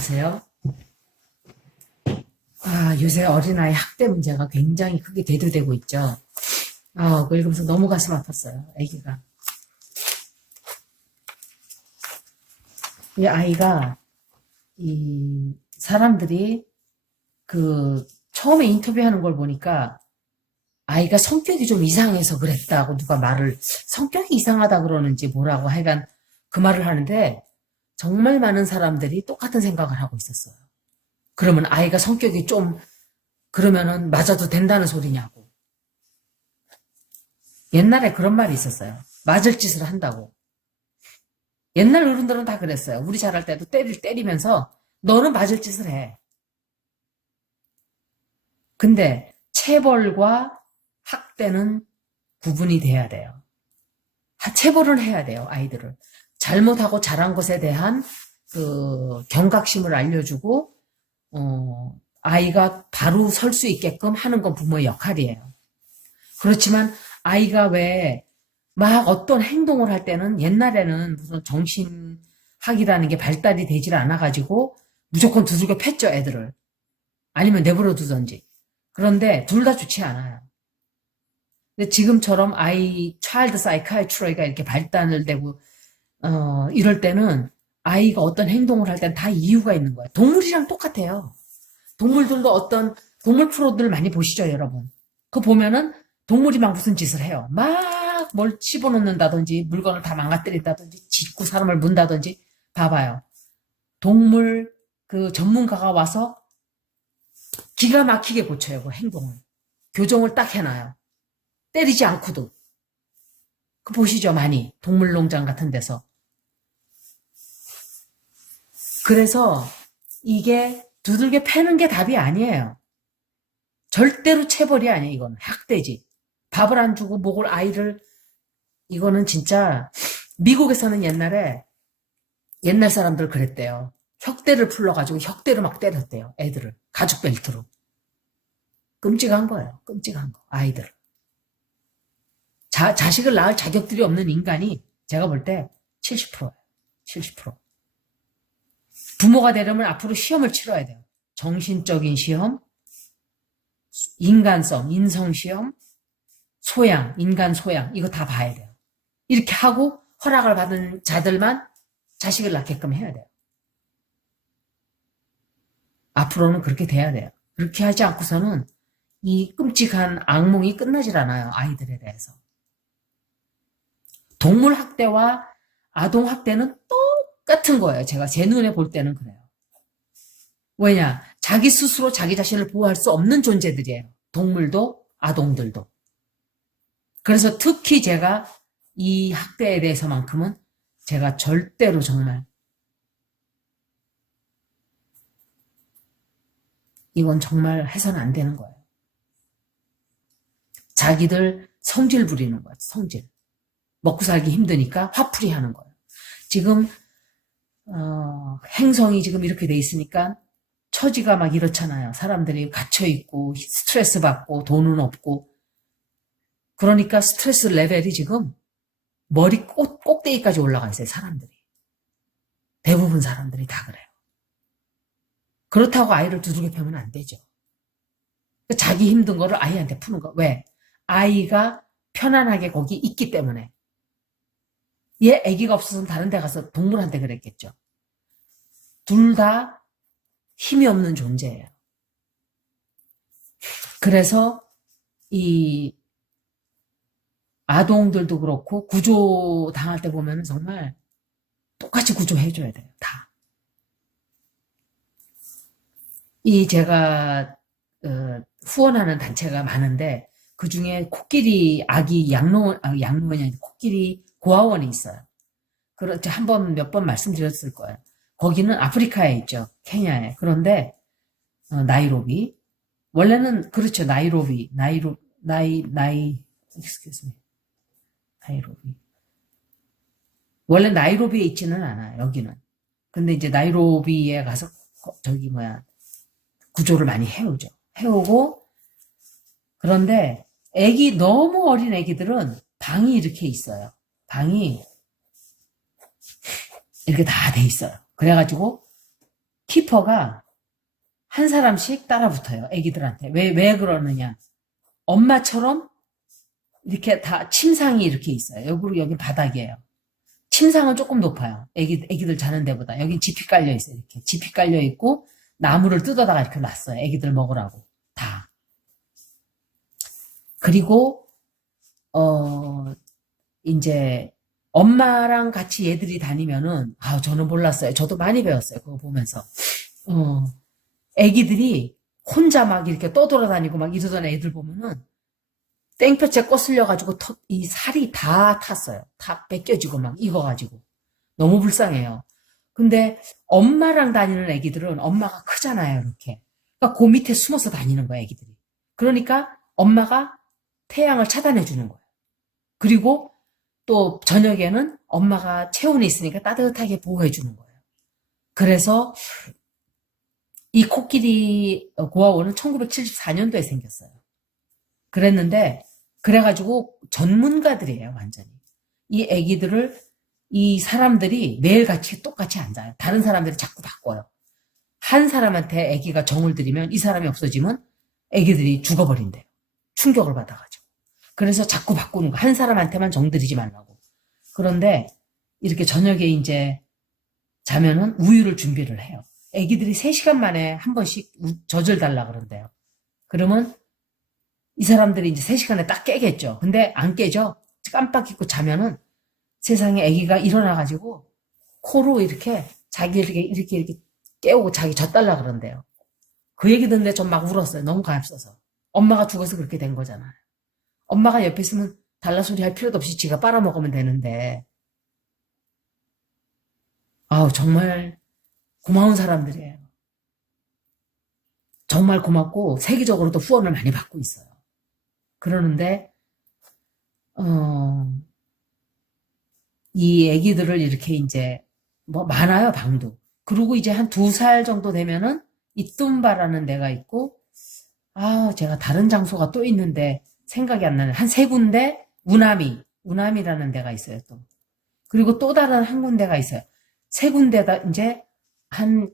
안녕하세요. 요새 어린아이 학대 문제가 굉장히 크게 대두되고 있죠. 그거 읽으면서 너무 가슴 아팠어요, 아기가. 이 아이가, 사람들이 처음에 인터뷰하는 걸 보니까 아이가 성격이 좀 이상해서 그랬다고 누가 성격이 이상하다 그러는지 뭐라고 하여간 그 말을 하는데 정말 많은 사람들이 똑같은 생각을 하고 있었어요. 그러면 아이가 성격이 그러면은 맞아도 된다는 소리냐고. 옛날에 그런 말이 있었어요. 맞을 짓을 한다고. 옛날 어른들은 다 그랬어요. 우리 자랄 때도 때리면서 너는 맞을 짓을 해. 근데 체벌과 학대는 구분이 돼야 돼요. 체벌은 해야 돼요, 아이들을. 잘못하고 잘한 것에 대한 경각심을 알려주고, 아이가 바로 설 수 있게끔 하는 건 부모의 역할이에요. 그렇지만 아이가 왜 막 어떤 행동을 할 때는 옛날에는 무슨 정신학이라는 게 발달이 되질 않아가지고 무조건 두들겨 팼죠, 애들을. 아니면 내버려 두던지. 그런데 둘 다 좋지 않아요. 근데 지금처럼 차일드 사이카이트리가 이렇게 발달을 되고, 이럴 때는 아이가 어떤 행동을 할 땐 다 이유가 있는 거예요. 동물이랑 똑같아요. 동물들도 동물 프로들 많이 보시죠, 여러분. 그거 보면은 동물이 막 무슨 짓을 해요. 막 뭘 집어넣는다든지 물건을 다 망가뜨린다든지 짖고 사람을 문다든지 봐봐요. 동물 전문가가 와서 기가 막히게 고쳐요, 그 행동을. 교정을 딱 해놔요. 때리지 않고도. 그 보시죠, 많이. 동물농장 같은 데서. 그래서 이게 두들겨 패는 게 답이 아니에요. 절대로 체벌이 아니에요, 이건. 학대지. 밥을 안 주고 이거는 진짜, 미국에서는 옛날 사람들 그랬대요. 혁대를 풀러가지고 혁대로 막 때렸대요, 애들을. 가죽 벨트로. 끔찍한 거예요, 끔찍한 거, 아이들을. 자식을 낳을 자격들이 없는 인간이 제가 볼 때 70%예요, 70%. 부모가 되려면 앞으로 시험을 치러야 돼요. 정신적인 시험, 인간성, 인성시험, 인간 소양, 이거 다 봐야 돼요. 이렇게 하고 허락을 받은 자들만 자식을 낳게끔 해야 돼요. 앞으로는 그렇게 돼야 돼요. 그렇게 하지 않고서는 이 끔찍한 악몽이 끝나질 않아요, 아이들에 대해서. 동물 학대와 아동 학대는 똑같은 거예요. 제가 제 눈에 볼 때는 그래요. 왜냐? 자기 스스로 자기 자신을 보호할 수 없는 존재들이에요. 동물도 아동들도. 그래서 특히 제가 이 학대에 대해서만큼은 제가 절대로 정말 이건 정말 해서는 안 되는 거예요. 자기들 성질 부리는 거예요. 성질. 먹고 살기 힘드니까 화풀이 하는 거예요. 지금 행성이 지금 이렇게 돼 있으니까 처지가 막 이렇잖아요. 사람들이 갇혀있고 스트레스 받고 돈은 없고 그러니까 스트레스 레벨이 지금 머리 꼭대기까지 올라가 있어요. 사람들이. 대부분 사람들이 다 그래요. 그렇다고 아이를 두들겨 패면 안 되죠. 자기 힘든 거를 아이한테 푸는 거. 왜? 아이가 편안하게 거기 있기 때문에. 얘 아기가 없어서는 다른 데 가서 동물한테 그랬겠죠. 둘 다 힘이 없는 존재예요. 그래서 이 아동들도 그렇고 구조 당할 때 보면 정말 똑같이 구조해줘야 돼요. 다. 제가 후원하는 단체가 많은데 그 중에 코끼리 아기 양로원이 아니라 코끼리 고아원이 있어요. 그렇죠. 몇 번 말씀드렸을 거예요. 거기는 아프리카에 있죠. 케냐에. 그런데 나이로비. 원래는 그렇죠. excuse me. 나이로비. 원래 나이로비에 있지는 않아요. 여기는. 근데 이제 나이로비에 가서 구조를 많이 해오죠. 해오고 그런데 너무 어린 애기들은 방이 이렇게 있어요. 방이 이렇게 다 돼 있어요. 그래가지고 키퍼가 한 사람씩 따라 붙어요. 애기들한테. 왜 그러느냐. 엄마처럼 이렇게 다 침상이 이렇게 있어요. 여기 바닥이에요. 침상은 조금 높아요. 애기들 자는 데보다. 여긴 지피 깔려 있어요. 이렇게. 지피 깔려 있고, 나무를 뜯어다가 이렇게 놨어요. 애기들 먹으라고. 다. 그리고, 이제, 엄마랑 같이 얘들이 다니면은, 저는 몰랐어요. 저도 많이 배웠어요. 그거 보면서. 애기들이 혼자 막 이렇게 떠돌아다니고 막 이러던 애들 보면은, 땡볕에 거슬려가지고 이 살이 다 탔어요. 다 벗겨지고 막 익어가지고. 너무 불쌍해요. 근데 엄마랑 다니는 애기들은 엄마가 크잖아요, 이렇게. 그러니까 그 밑에 숨어서 다니는 거야, 애기들이. 그러니까 엄마가 태양을 차단해 주는 거예요. 그리고 또 저녁에는 엄마가 체온이 있으니까 따뜻하게 보호해 주는 거예요. 그래서 이 코끼리 고아원은 1974년도에 생겼어요. 그랬는데 그래가지고 전문가들이에요, 완전히. 이 애기들을 이 사람들이 매일 같이 똑같이 앉아요. 다른 사람들이 자꾸 바꿔요. 한 사람한테 애기가 정을 들이면 이 사람이 없어지면 애기들이 죽어버린대요. 충격을 받아가지고. 그래서 자꾸 바꾸는 거. 한 사람한테만 정 들이지 말라고. 그런데 이렇게 저녁에 이제 자면은 우유를 준비를 해요. 애기들이 3시간 만에 한 번씩 젖을 달라 그런대요. 그러면 이 사람들이 이제 3시간에 딱 깨겠죠. 근데 안 깨죠. 깜빡 잊고 자면은 세상에 아기가 일어나가지고 코로 이렇게 자기 이렇게 깨우고 자기 젖달라 그런대요. 그 얘기 듣는데 전 막 울었어요. 너무 가엾어서. 엄마가 죽어서 그렇게 된 거잖아요. 엄마가 옆에 있으면 달라 소리 할 필요도 없이 지가 빨아먹으면 되는데. 정말 고마운 사람들이에요. 정말 고맙고 세계적으로도 후원을 많이 받고 있어요. 그러는데 이 애기들을 이렇게 이제 뭐 많아요, 방도. 그리고 이제 한 2살 정도 되면은 이쁨바라는 데가 있고, 제가 다른 장소가 또 있는데 생각이 안 나네. 한 3군데 우나미라는 데가 있어요, 또. 그리고 또 다른 한 군데가 있어요. 3군데가 이제 한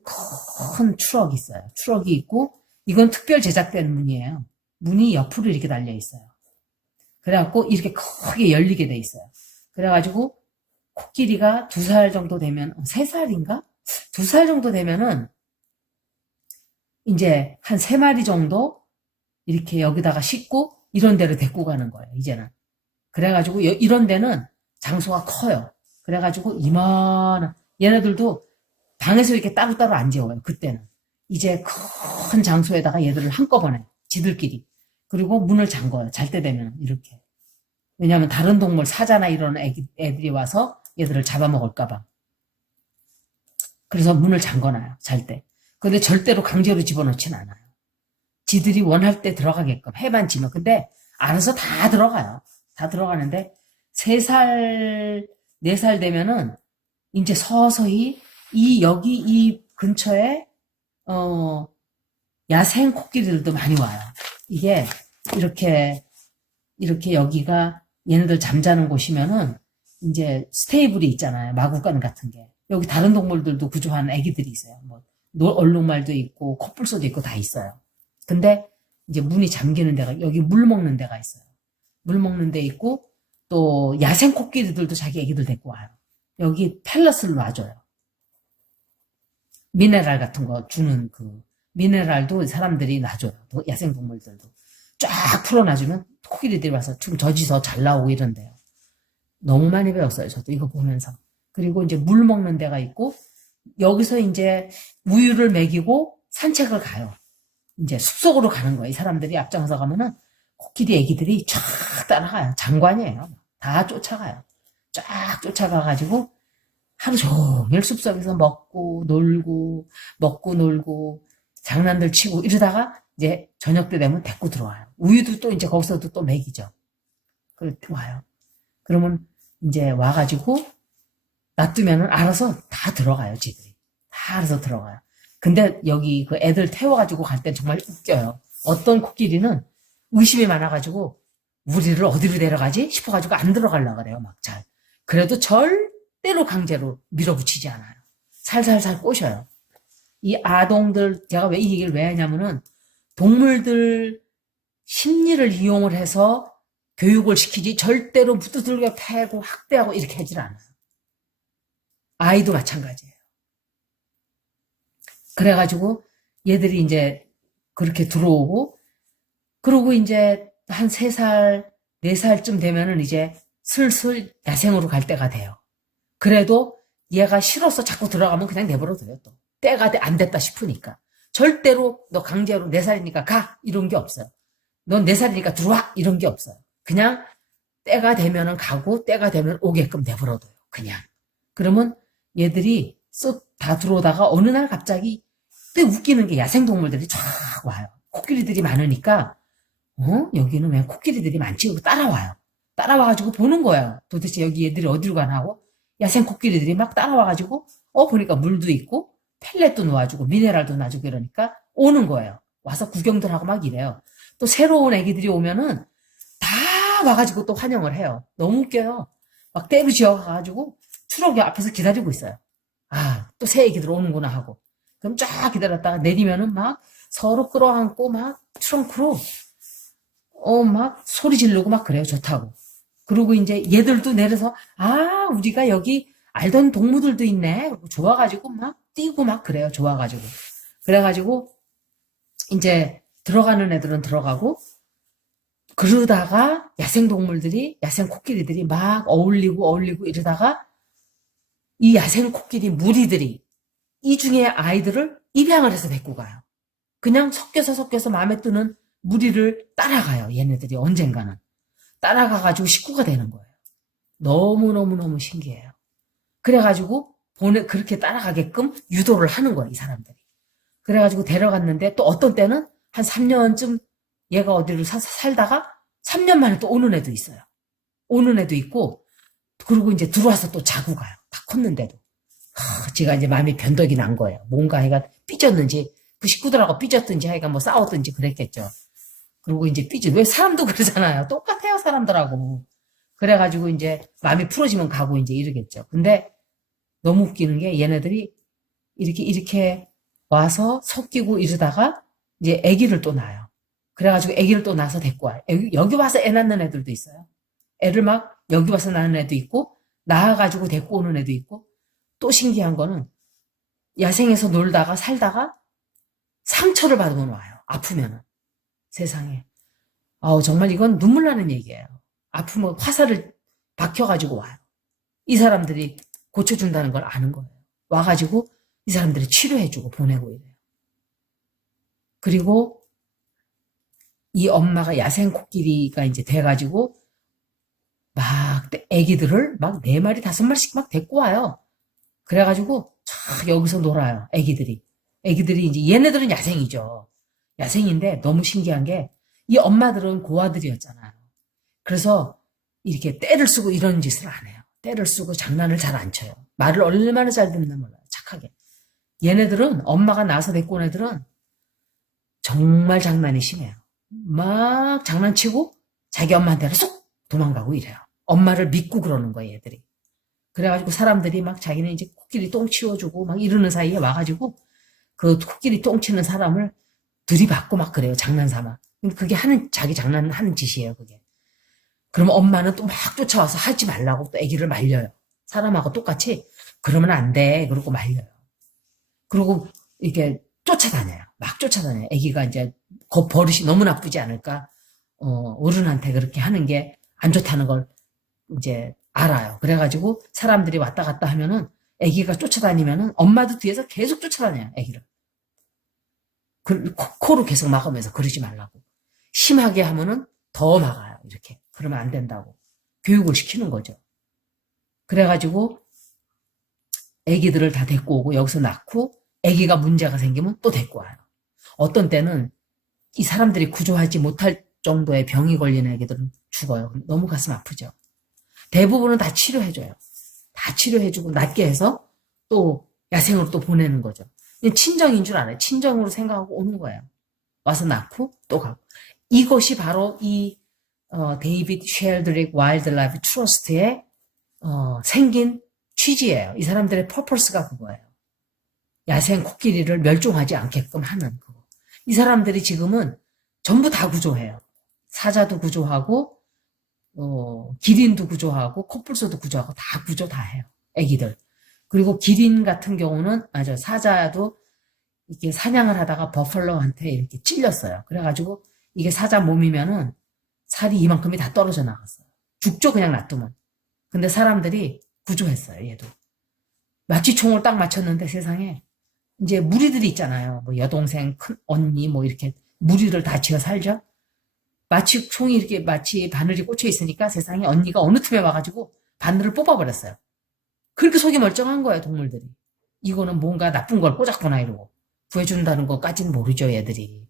큰 트럭이 있어요. 트럭이 있고, 이건 특별 제작된 문이에요. 문이 옆으로 이렇게 달려 있어요. 그래갖고 이렇게 크게 열리게 돼 있어요. 그래가지고 코끼리가 2살 정도 되면, 3살인가? 2살 정도 되면은 이제 한 3마리 정도 이렇게 여기다가 싣고 이런 데를 데리고 가는 거예요, 이제는. 그래가지고 이런 데는 장소가 커요. 그래가지고 얘네들도 방에서 이렇게 따로따로 안 재워요, 그때는. 이제 큰 장소에다가 얘들을 한꺼번에, 지들끼리. 그리고 문을 잠궈요, 잘 때 되면, 이렇게. 왜냐하면 다른 동물, 사자나 이런 애들이 와서 얘들을 잡아먹을까봐. 그래서 문을 잠궈놔요, 잘 때. 근데 절대로 강제로 집어넣진 않아요. 지들이 원할 때 들어가게끔 해만 지면. 근데 알아서 다 들어가요. 다 들어가는데 3살, 4살 되면은 이제 서서히 여기 이 근처에 야생 코끼리들도 많이 와요. 이게 이렇게 여기가 얘네들 잠자는 곳이면은 이제 스테이블이 있잖아요. 마구간 같은 게. 여기 다른 동물들도 구조하는 애기들이 있어요. 뭐 얼룩말도 있고 코뿔소도 있고 다 있어요. 근데 이제 문이 잠기는 데가, 여기 물 먹는 데가 있어요. 물 먹는 데 있고 또 야생 코끼리들도 자기 애기들 데리고 와요. 여기 펠럿을 놔줘요. 미네랄 같은 거 주는 그 미네랄도 사람들이 놔줘요. 야생 동물들도 쫙 풀어놔주면 코끼리들이 와서 좀 젖이서 잘 나오고 이런데요. 너무 많이 배웠어요, 저도 이거 보면서. 그리고 이제 물 먹는 데가 있고, 여기서 이제 우유를 먹이고 산책을 가요. 이제 숲속으로 가는 거예요. 이 사람들이 앞장서 가면은 코끼리 애기들이 쫙 따라가요. 장관이에요. 다 쫓아가요. 쫙 쫓아가가지고 하루 종일 숲속에서 먹고 놀고 장난들 치고 이러다가 이제 저녁 때 되면 데리고 들어와요. 우유도 또 이제 거기서도 또 먹이죠. 그리고 와요. 그러면 이제 와가지고 놔두면은 알아서 다 들어가요, 지들이. 다 알아서 들어가요. 근데 여기 그 애들 태워가지고 갈 땐 정말 웃겨요. 어떤 코끼리는 의심이 많아가지고 우리를 어디로 데려가지 싶어가지고 안 들어가려고 그래요, 막 잘. 그래도 절대로 강제로 밀어붙이지 않아요. 살살살 꼬셔요. 이 아동들, 제가 왜 이 얘기를 왜 하냐면은, 동물들 심리를 이용을 해서 교육을 시키지 절대로 두들겨 패고 학대하고 이렇게 하질 않아요. 아이도 마찬가지예요. 그래가지고 얘들이 이제 그렇게 들어오고, 그러고 이제 한 3살, 4살쯤 되면은 이제 슬슬 야생으로 갈 때가 돼요. 그래도 얘가 싫어서 자꾸 들어가면 그냥 내버려둬요, 또. 때가 안 됐다 싶으니까. 절대로 너 강제로 4살이니까 가! 이런 게 없어요. 넌 4살이니까 들어와! 이런 게 없어요. 그냥 때가 되면은 가고 때가 되면 오게끔 내버려둬요. 그냥. 그러면 얘들이 쓱 다 들어오다가 어느 날 갑자기 또 웃기는 게 야생동물들이 쫙 와요. 코끼리들이 많으니까 여기는 왜 코끼리들이 많지? 그러고 따라와요. 따라와가지고 보는 거예요. 도대체 여기 얘들이 어디로 가나 하고 야생 코끼리들이 막 따라와가지고 보니까 물도 있고 펠렛도 놓아주고 미네랄도 놔주고 이러니까 오는 거예요. 와서 구경들 하고 막 이래요. 또 새로운 애기들이 오면은 다 와가지고 또 환영을 해요. 너무 웃겨요. 막 떼로 지어가지고 트럭 앞에서 기다리고 있어요. 또 새 애기들 오는구나 하고. 그럼 쫙 기다렸다가 내리면은 막 서로 끌어안고 막 트렁크로 막 소리 지르고 막 그래요. 좋다고. 그리고 이제 얘들도 내려서 우리가 여기 알던 동물들도 있네. 좋아가지고 막 뛰고 막 그래요. 좋아가지고. 그래가지고 이제 들어가는 애들은 들어가고 그러다가 야생 코끼리들이 막 어울리고 이러다가 이 야생 코끼리 무리들이 이 중에 아이들을 입양을 해서 데리고 가요. 그냥 섞여서 마음에 드는 무리를 따라가요. 얘네들이 언젠가는. 따라가가지고 식구가 되는 거예요. 너무너무너무 신기해요. 그래가지고 그렇게 따라가게끔 유도를 하는 거예요. 이 사람들이. 그래가지고 데려갔는데 또 어떤 때는 한 3년쯤 얘가 어디를 살다가 3년 만에 또 오는 애도 있어요. 오는 애도 있고 그리고 이제 들어와서 또 자고 가요. 다 컸는데도. 제가 이제 마음이 변덕이 난 거예요. 뭔가 얘가 삐졌는지 그 식구들하고 삐졌든지 하여간 뭐 싸웠든지 그랬겠죠. 그리고 이제 왜 사람도 그러잖아요. 똑같아요, 사람들하고. 그래가지고 이제 마음이 풀어지면 가고 이제 이러겠죠. 근데 너무 웃기는 게 얘네들이 이렇게 와서 섞이고 이러다가 이제 아기를 또 낳아요. 그래가지고 아기를 또 낳아서 데리고 와요. 여기 와서 애 낳는 애들도 있어요. 애를 막 여기 와서 낳는 애도 있고 낳아가지고 데리고 오는 애도 있고 또 신기한 거는 야생에서 놀다가 살다가 상처를 받으면 와요. 아프면은. 세상에. 정말 이건 눈물 나는 얘기예요. 아프면 화살을 박혀가지고 와요. 이 사람들이 고쳐준다는 걸 아는 거예요. 와가지고 이 사람들이 치료해주고 보내고 이래요. 그리고 이 엄마가 야생 코끼리가 이제 돼가지고 막 애기들을 막 4마리, 5마리씩 막 데리고 와요. 그래가지고 쫙 여기서 놀아요. 애기들이 이제 얘네들은 야생이죠. 야생인데 너무 신기한 게 이 엄마들은 고아들이었잖아요. 그래서 이렇게 떼를 쓰고 이런 짓을 안 해요. 떼를 쓰고 장난을 잘 안 쳐요. 말을 얼마나 잘 듣나 몰라요. 착하게. 얘네들은 엄마가 나와서 데리고 온 애들은 정말 장난이 심해요. 막 장난치고 자기 엄마한테는 쏙 도망가고 이래요. 엄마를 믿고 그러는 거예요, 얘들이. 그래가지고 사람들이 막 자기는 이제 코끼리 똥 치워주고 막 이러는 사이에 와가지고 그 코끼리 똥 치는 사람을 들이받고 막 그래요, 장난삼아. 그게 자기 장난하는 짓이에요, 그게. 그러면 엄마는 또 막 쫓아와서 하지 말라고 또 아기를 말려요. 사람하고 똑같이 그러면 안 돼. 그러고 말려요. 그리고 이렇게 쫓아다녀요. 막 쫓아다녀요. 아기가 이제 버릇이 너무 나쁘지 않을까. 어른한테 그렇게 하는 게 안 좋다는 걸 이제 알아요. 그래가지고 사람들이 왔다 갔다 하면은 아기가 쫓아다니면은 엄마도 뒤에서 계속 쫓아다녀요. 아기를. 코로 계속 막으면서 그러지 말라고. 심하게 하면은 더 막아요. 이렇게. 그러면 안 된다고. 교육을 시키는 거죠. 그래가지고 아기들을 다 데리고 오고 여기서 낳고 아기가 문제가 생기면 또 데리고 와요. 어떤 때는 이 사람들이 구조하지 못할 정도의 병이 걸린 아기들은 죽어요. 너무 가슴 아프죠. 대부분은 다 치료해줘요. 다 치료해주고 낫게 해서 또 야생으로 또 보내는 거죠. 친정인 줄 알아요. 친정으로 생각하고 오는 거예요. 와서 낳고 또 가고. 이것이 바로 이 데이비드 쉘드릭 와일드라이프 트러스트의 생긴 취지예요. 이 사람들의 퍼포스가 그거예요. 야생 코끼리를 멸종하지 않게끔 하는 그거. 이 사람들이 지금은 전부 다 구조해요. 사자도 구조하고 기린도 구조하고 코뿔소도 구조하고 다 구조 다 해요. 애기들. 그리고 기린 같은 경우는 사자도 이렇게 사냥을 하다가 버팔로한테 이렇게 찔렸어요. 그래가지고 이게 사자 몸이면은 살이 이만큼이 다 떨어져 나갔어요. 죽죠 그냥 놔두면. 근데 사람들이 구조했어요. 얘도. 마취 총을 딱 맞췄는데 세상에 이제 무리들이 있잖아요. 뭐 여동생, 큰 언니 뭐 이렇게 무리를 다 지어 살죠. 마취 총이 이렇게 마치 바늘이 꽂혀 있으니까 세상에 언니가 어느 틈에 와가지고 바늘을 뽑아버렸어요. 그렇게 속이 멀쩡한 거예요, 동물들이. 이거는 뭔가 나쁜 걸 꽂았구나 이러고. 구해준다는 것까지는 모르죠, 얘들이.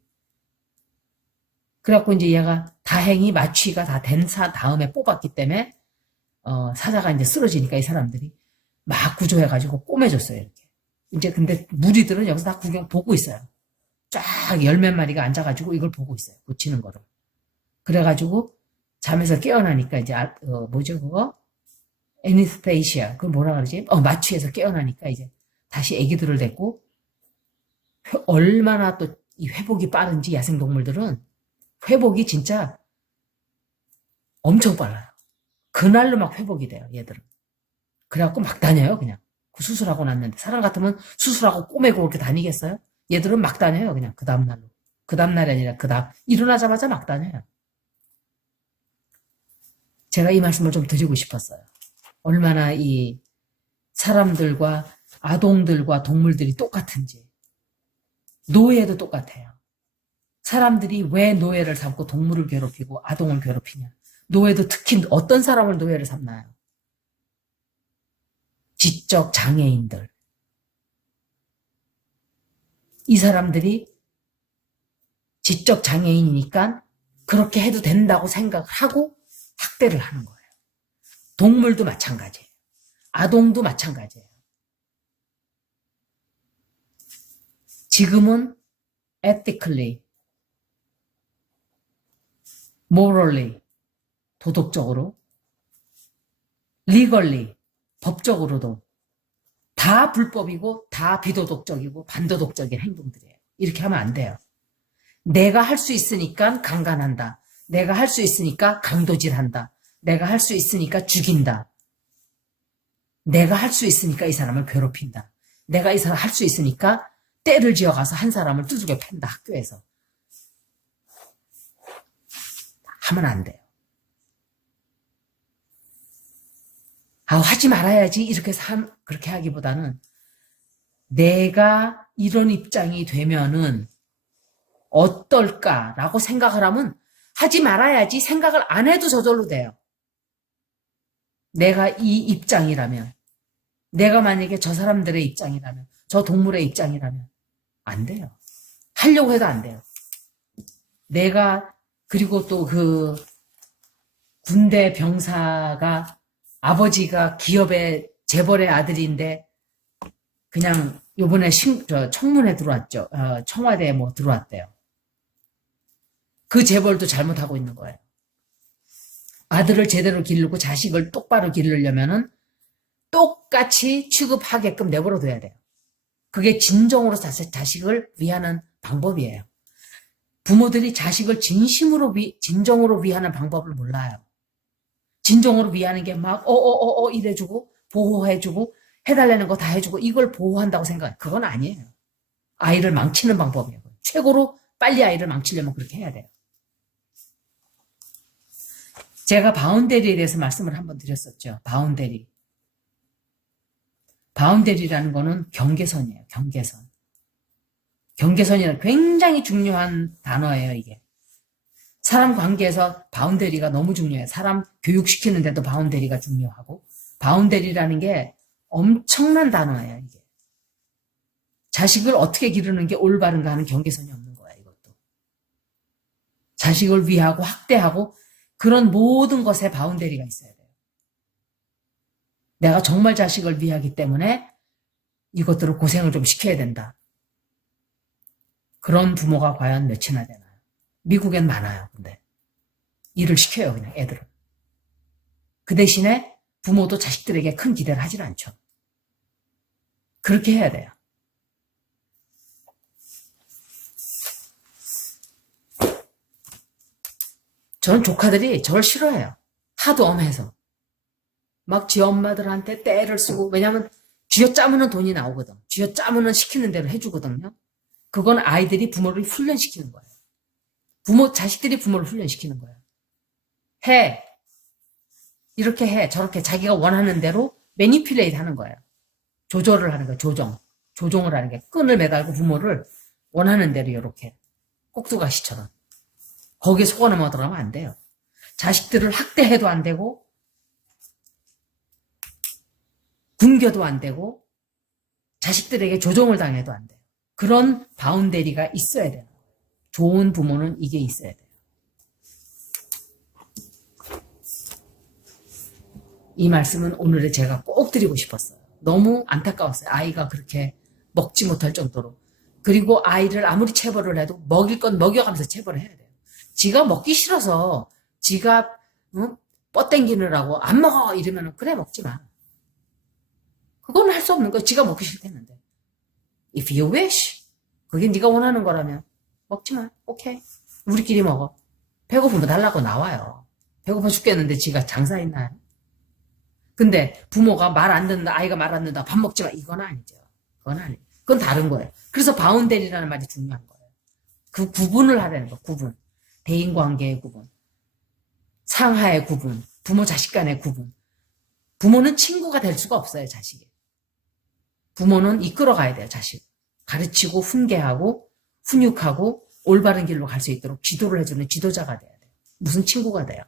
그래갖고 이제 얘가 다행히 마취가 다 된 다음에 뽑았기 때문에 사자가 이제 쓰러지니까 이 사람들이 막 구조해가지고 꼬매줬어요, 이렇게. 이제 근데 무리들은 여기서 다 구경 보고 있어요. 쫙 열 몇 마리가 앉아가지고 이걸 보고 있어요. 고치는 거를. 그래가지고 잠에서 깨어나니까 이제 뭐죠 그거? 애니스테이시아 그걸 뭐라 그러지? 마취해서 깨어나니까 이제 다시 애기들을 데리고 얼마나 또 이 회복이 빠른지 야생동물들은 회복이 진짜 엄청 빨라요. 그날로 막 회복이 돼요, 얘들은. 그래갖고 막 다녀요, 그냥. 그 수술하고 났는데. 사람 같으면 수술하고 꼬매고 그렇게 다니겠어요? 얘들은 막 다녀요, 그냥. 그 다음날로. 그 다음날이 아니라 일어나자마자 막 다녀요. 제가 이 말씀을 좀 드리고 싶었어요. 얼마나 이 사람들과 아동들과 동물들이 똑같은지. 노예도 똑같아요. 사람들이 왜 노예를 삼고 동물을 괴롭히고 아동을 괴롭히냐. 노예도 특히 어떤 사람을 노예를 삼나요? 지적 장애인들. 이 사람들이 지적 장애인이니까 그렇게 해도 된다고 생각을 하고 학대를 하는 거예요. 동물도 마찬가지예요. 아동도 마찬가지예요. 지금은 ethically, morally, 도덕적으로, legally, 법적으로도 다 불법이고 다 비도덕적이고 반도덕적인 행동들이에요. 이렇게 하면 안 돼요. 내가 할 수 있으니까 강간한다. 내가 할 수 있으니까 강도질한다. 내가 할 수 있으니까 죽인다. 내가 할 수 있으니까 이 사람을 괴롭힌다. 내가 이 사람 할 수 있으니까 때를 지어가서 한 사람을 두들겨 팬다, 학교에서. 하면 안 돼요. 하지 말아야지 이렇게 그렇게 하기보다는 내가 이런 입장이 되면은 어떨까라고 생각을 하면 하지 말아야지 생각을 안 해도 저절로 돼요. 내가 이 입장이라면, 내가 만약에 저 사람들의 입장이라면, 저 동물의 입장이라면 안 돼요. 하려고 해도 안 돼요. 그리고 또 그 군대 병사가 아버지가 기업의 재벌의 아들인데 그냥 요번에 청문회 들어왔죠. 청와대에 뭐 들어왔대요. 그 재벌도 잘못하고 있는 거예요. 아들을 제대로 기르고 자식을 똑바로 기르려면은 똑같이 취급하게끔 내버려둬야 돼요. 그게 진정으로 자식을 위하는 방법이에요. 부모들이 자식을 진정으로 위하는 방법을 몰라요. 진정으로 위하는 게 막 이래주고 보호해주고 해달라는 거 다 해주고 이걸 보호한다고 생각해요. 그건 아니에요. 아이를 망치는 방법이에요. 최고로 빨리 아이를 망치려면 그렇게 해야 돼요. 제가 바운더리에 대해서 말씀을 한번 드렸었죠. 바운더리. 바운더리라는 거는 경계선이에요. 경계선. 경계선이라는 굉장히 중요한 단어예요, 이게. 사람 관계에서 바운더리가 너무 중요해요. 사람 교육시키는데도 바운더리가 중요하고, 바운더리라는 게 엄청난 단어예요, 이게. 자식을 어떻게 기르는 게 올바른가 하는 경계선이 없는 거예요, 이것도. 자식을 위하고 학대하고 그런 모든 것에 바운더리가 있어야 돼요. 내가 정말 자식을 위하기 때문에 이것들을 고생을 좀 시켜야 된다. 그런 부모가 과연 몇이나 되나요? 미국엔 많아요, 근데. 일을 시켜요, 그냥 애들은. 그 대신에 부모도 자식들에게 큰 기대를 하질 않죠. 그렇게 해야 돼요. 전 조카들이 저를 싫어해요. 하도 엄해서. 막 지 엄마들한테 떼를 쓰고, 왜냐면 쥐어짜면은 돈이 나오거든. 쥐어짜면은 시키는 대로 해주거든요. 그건 아이들이 부모를 훈련시키는 거예요. 자식들이 부모를 훈련시키는 거예요. 해. 이렇게 해. 저렇게 자기가 원하는 대로 매니플레이트 하는 거예요. 조절을 하는 거예요. 조종을 하는 게 끈을 매달고 부모를 원하는 대로 이렇게 꼭두가시처럼. 거기에 속아 넘어 들어가면 안 돼요. 자식들을 학대해도 안 되고 굶겨도 안 되고 자식들에게 조종을 당해도 안 돼요. 그런 바운데리가 있어야 돼요. 좋은 부모는 이게 있어야 돼요. 이 말씀은 오늘에 제가 꼭 드리고 싶었어요. 너무 안타까웠어요. 아이가 그렇게 먹지 못할 정도로. 그리고 아이를 아무리 체벌을 해도 먹일 건 먹여가면서 체벌을 해야 돼요. 지가 먹기 싫어서 지가 뻗땡기느라고 안 먹어 이러면 그래 먹지 마. 그건 할 수 없는 거야. 지가 먹기 싫댔는데. If you wish. 그게 네가 원하는 거라면 먹지 마. 오케이. 우리끼리 먹어. 배고프면 달라고 나와요. 배고파 죽겠는데 지가 장사했나요? 근데 부모가 말 안 듣는다, 아이가 말 안 듣는다, 밥 먹지 마. 이건 아니죠. 그건 아니에요. 그건 다른 거예요. 그래서 바운데리라는 말이 중요한 거예요. 그 구분을 하라는 거, 구분. 대인관계의 구분. 상하의 구분. 부모 자식 간의 구분. 부모는 친구가 될 수가 없어요, 자식이. 부모는 이끌어가야 돼요, 자식. 가르치고 훈계하고 훈육하고 올바른 길로 갈 수 있도록 지도를 해주는 지도자가 돼야 돼요. 무슨 친구가 돼요.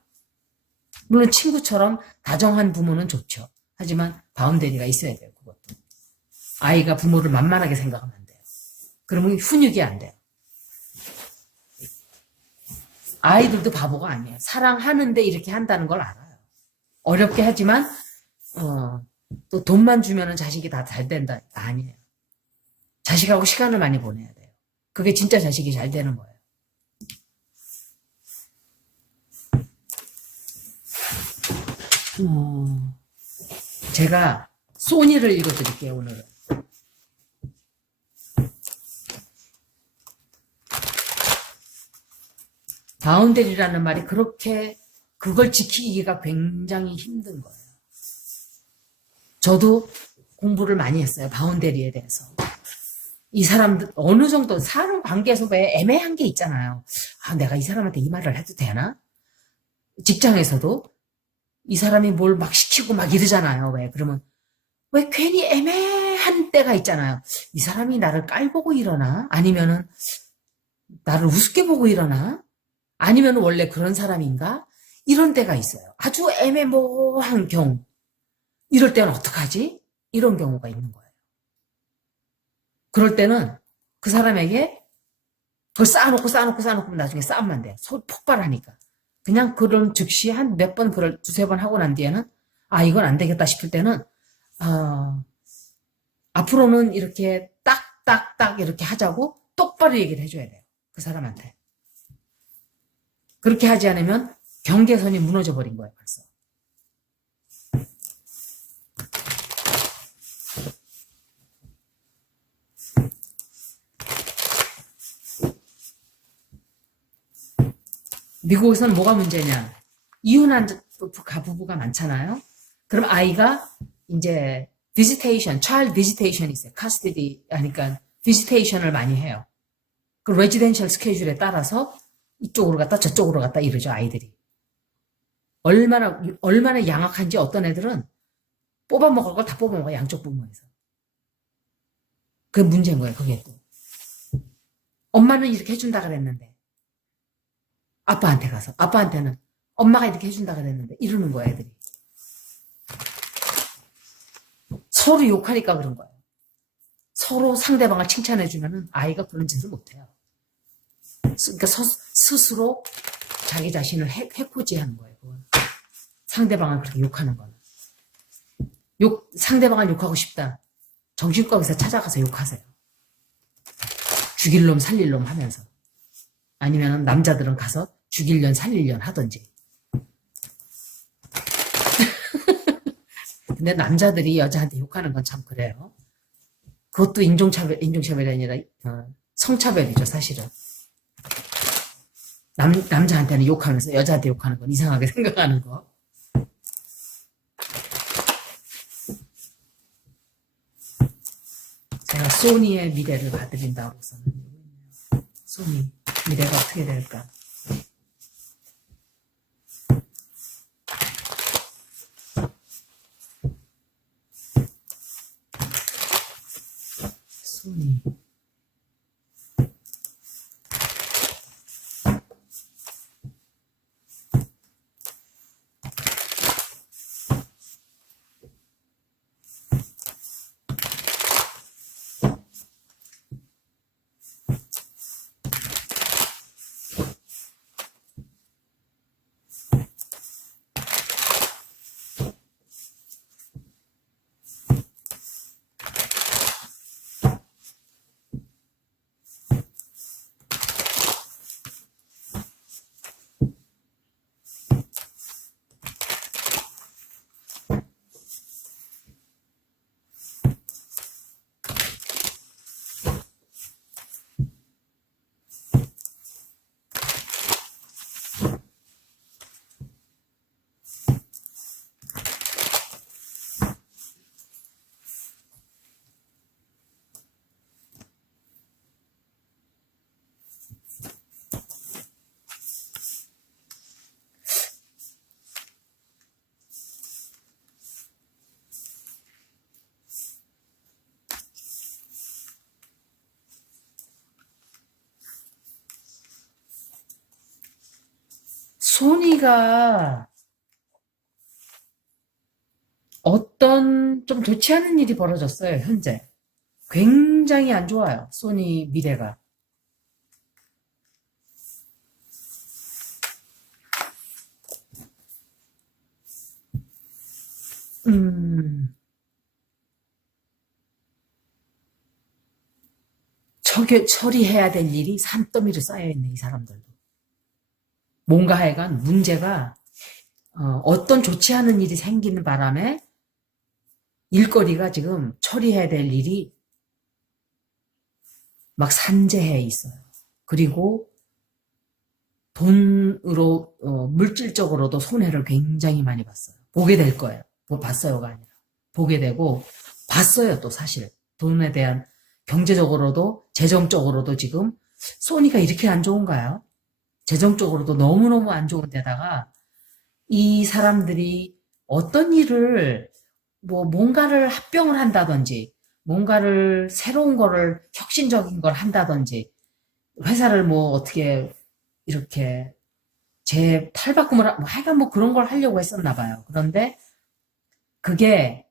물론 친구처럼 다정한 부모는 좋죠. 하지만 바운데리가 있어야 돼요. 그것도. 아이가 부모를 만만하게 생각하면 안 돼요. 그러면 훈육이 안 돼요. 아이들도 바보가 아니에요. 사랑하는데 이렇게 한다는 걸 알아요. 어렵게 하지만 또 돈만 주면 자식이 다 잘 된다. 아니에요. 자식하고 시간을 많이 보내야 돼요. 그게 진짜 자식이 잘 되는 거예요. 제가 소니를 읽어드릴게요, 오늘은. 바운데리라는 말이 그걸 지키기가 굉장히 힘든 거예요. 저도 공부를 많이 했어요, 바운데리에 대해서. 이 사람들, 어느 정도, 사람 관계에서 왜 애매한 게 있잖아요. 아, 내가 이 사람한테 이 말을 해도 되나? 직장에서도 이 사람이 뭘 막 시키고 막 이러잖아요. 왜 괜히 애매한 때가 있잖아요. 이 사람이 나를 깔보고 이러나? 아니면은 나를 우습게 보고 이러나? 아니면 원래 그런 사람인가? 이런 때가 있어요. 아주 애매모호한 경우. 이럴 때는 어떡하지? 이런 경우가 있는 거예요. 그럴 때는 그 사람에게 그걸 쌓아놓고 나중에 싸움만 돼요. 폭발하니까. 그냥 그런 즉시 한 몇 번, 그걸 두세 번 하고 난 뒤에는 아, 이건 안 되겠다 싶을 때는 앞으로는 이렇게 딱딱딱 이렇게 하자고 똑바로 얘기를 해줘야 돼요. 그 사람한테. 그렇게 하지 않으면 경계선이 무너져 버린 거예요, 벌써. 미국에서는 뭐가 문제냐? 이혼한 부부가 많잖아요. 그럼 아이가 이제 child visitation이 있어요. custody, 그러니까 visitation을 많이 해요. 그 residential schedule에 따라서 이쪽으로 갔다 저쪽으로 갔다 이러죠, 아이들이. 얼마나 양악한지 어떤 애들은 뽑아먹을 걸 다 뽑아먹어요, 양쪽 부모에서. 그게 문제인 거예요, 그게 또. 엄마는 이렇게 해준다 그랬는데. 아빠한테 가서. 아빠한테는 엄마가 이렇게 해준다 그랬는데. 이러는 거야, 애들이. 서로 욕하니까 그런 거예요. 서로 상대방을 칭찬해주면은 아이가 그런 짓을 못해요. 그러니까 스스로 자기 자신을 해코지하는 거예요. 그건. 상대방을 그렇게 욕하는 거는. 상대방을 욕하고 싶다. 정신과 의사 찾아가서 욕하세요. 죽일 놈 살릴 놈 하면서. 아니면 남자들은 가서 죽일 년 살릴 년 하던지. 근데 남자들이 여자한테 욕하는 건 참 그래요. 그것도 인종차별이 아니라 성차별이죠, 사실은. 남자한테는 욕하면서 여자한테 욕하는 건 이상하게 생각하는 거. 제가 소니의 미래를 봐드린다고 썼는데, 소니 미래가 어떻게 될까? 소니. 소니가 어떤 좀 좋지 않은 일이 벌어졌어요, 현재. 굉장히 안 좋아요, 소니 미래가. 처리해야 될 일이 산더미로 쌓여있네, 이 사람들도. 뭔가 하여간 문제가, 어떤 좋지 않은 일이 생기는 바람에 일거리가 지금 처리해야 될 일이 막 산재해 있어요. 그리고 돈으로, 물질적으로도 손해를 굉장히 많이 봤어요. 보게 될 거예요. 봤어요가 아니라. 보게 되고, 봤어요, 또 사실. 돈에 대한 경제적으로도, 재정적으로도 지금, 소니가 이렇게 안 좋은가요? 재정적으로도 너무너무 안 좋은 데다가, 이 사람들이 어떤 일을, 뭔가를 합병을 한다든지, 뭔가를 새로운 거를, 혁신적인 걸 한다든지, 회사를 어떻게, 이렇게, 탈바꿈을, 하여간 그런 걸 하려고 했었나 봐요. 그런데, 그게,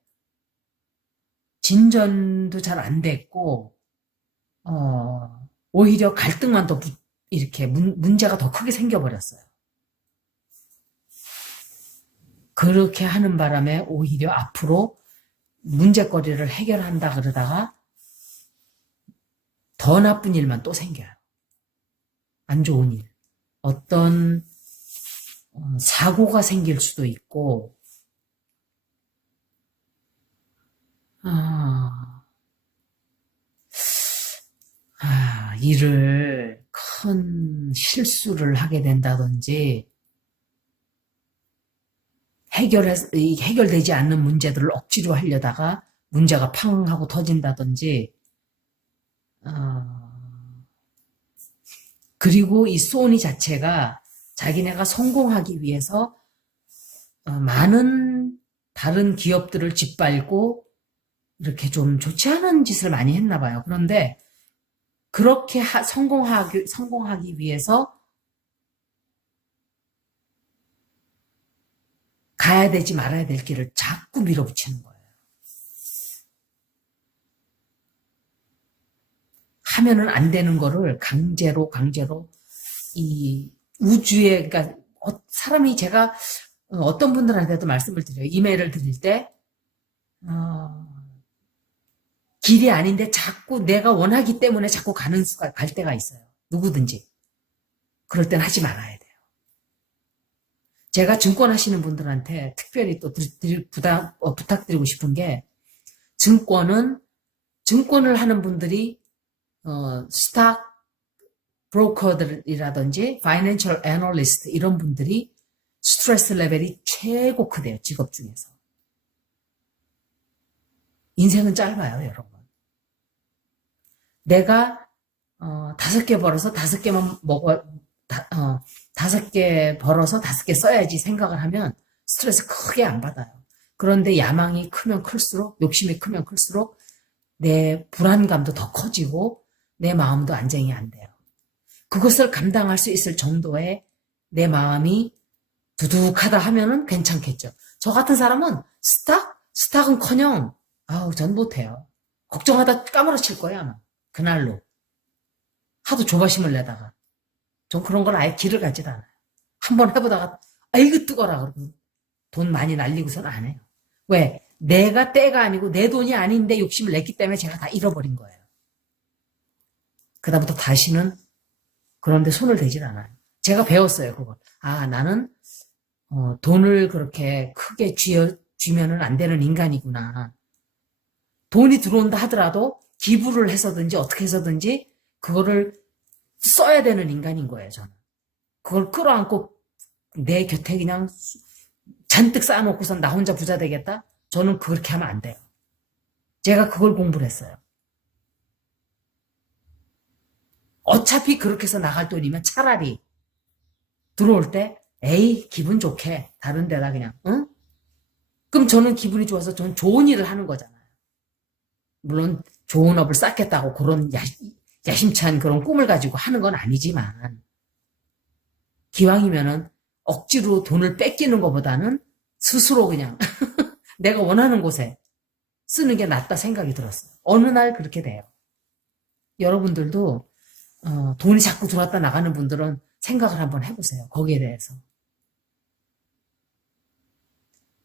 진전도 잘 안 됐고, 오히려 갈등만 더 이렇게 문제가 더 크게 생겨버렸어요. 그렇게 하는 바람에 오히려 앞으로 문제거리를 해결한다 그러다가 더 나쁜 일만 또 생겨요. 안 좋은 일. 어떤 사고가 생길 수도 있고, 일을 큰 실수를 하게 된다든지, 해결되지 않는 문제들을 억지로 하려다가 문제가 팡 하고 터진다든지, 그리고 이 소니 자체가 자기네가 성공하기 위해서 많은 다른 기업들을 짓밟고 이렇게 좀 좋지 않은 짓을 많이 했나 봐요. 그런데 그렇게 성공하기 위해서 가야 되지 말아야 될 길을 자꾸 밀어붙이는 거예요. 하면은 안 되는 거를 강제로 이 우주에, 그러니까 사람이 제가 어떤 분들한테도 말씀을 드려요. 이메일을 드릴 때 길이 아닌데 자꾸 내가 원하기 때문에 자꾸 갈 때가 있어요. 누구든지. 그럴 땐 하지 말아야 돼요. 제가 증권 하시는 분들한테 특별히 또 부탁드리고 싶은 게, 증권을 하는 분들이 스탁 브로커들이라든지 파이낸셜 애널리스트 이런 분들이 스트레스 레벨이 최고 크대요. 직업 중에서. 인생은 짧아요, 여러분. 내가 5개 벌어서 5개만 먹어 5개 벌어서 5개 써야지 생각을 하면 스트레스 크게 안 받아요. 그런데 야망이 크면 클수록, 욕심이 크면 클수록 내 불안감도 더 커지고 내 마음도 안정이 안 돼요. 그것을 감당할 수 있을 정도의 내 마음이 두둑하다 하면은 괜찮겠죠. 저 같은 사람은 스탁은커녕 아우 전 못해요. 걱정하다 까무러칠 거예요 아마. 그날로. 하도 조바심을 내다가. 전 그런 걸 아예 길을 가지도 않아요. 한번 해보다가 아이고 뜨거라 그러고 돈 많이 날리고선 안 해요. 왜? 내가 때가 아니고 내 돈이 아닌데 욕심을 냈기 때문에 제가 다 잃어버린 거예요. 그다음부터 다시는 그런데 손을 대질 않아요. 제가 배웠어요 그걸. 아 나는 돈을 그렇게 크게 쥐면은 안 되는 인간이구나. 돈이 들어온다 하더라도 기부를 해서든지 어떻게 해서든지 그거를 써야 되는 인간인 거예요, 저는. 그걸 끌어안고 내 곁에 그냥 잔뜩 쌓아놓고선 나 혼자 부자 되겠다? 저는 그렇게 하면 안 돼요. 제가 그걸 공부를 했어요. 어차피 그렇게 해서 나갈 돈이면 차라리 들어올 때 에이 기분 좋게 다른 데다 그냥 응? 그럼 저는 기분이 좋아서 저는 좋은 일을 하는 거잖아요. 물론 좋은 업을 쌓겠다고 그런 야심찬 그런 꿈을 가지고 하는 건 아니지만 기왕이면은 억지로 돈을 뺏기는 것보다는 스스로 그냥 내가 원하는 곳에 쓰는 게 낫다 생각이 들었어요. 어느 날 그렇게 돼요. 여러분들도 돈이 자꾸 들어왔다 나가는 분들은 생각을 한번 해보세요. 거기에 대해서.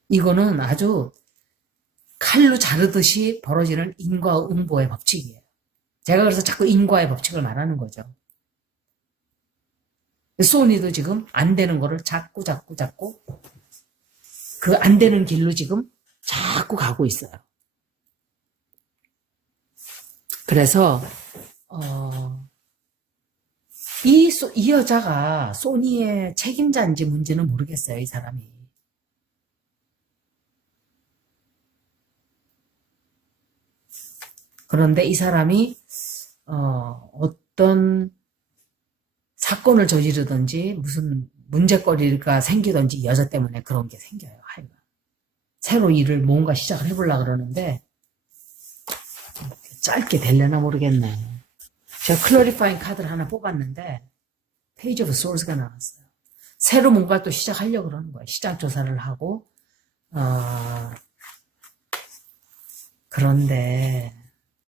이거는 아주 칼로 자르듯이 벌어지는 인과응보의 법칙이에요. 제가 그래서 자꾸 인과의 법칙을 말하는 거죠. 소니도 지금 안 되는 거를 자꾸 그 안 되는 길로 지금 자꾸 가고 있어요. 그래서 이 여자가 소니의 책임자인지 뭔지는 모르겠어요. 이 사람이. 그런데 이 사람이 어떤 사건을 저지르든지 무슨 문제거리가 생기든지 여자 때문에 그런 게 생겨요. 하여간. 새로 일을 뭔가 시작을 해보려고 그러는데 짧게 되려나 모르겠네. 제가 클래리파잉 카드를 하나 뽑았는데 페이지 오브 소스가 나왔어요. 새로 뭔가 또 시작하려고 그러는 거예요. 시장 조사를 하고 그런데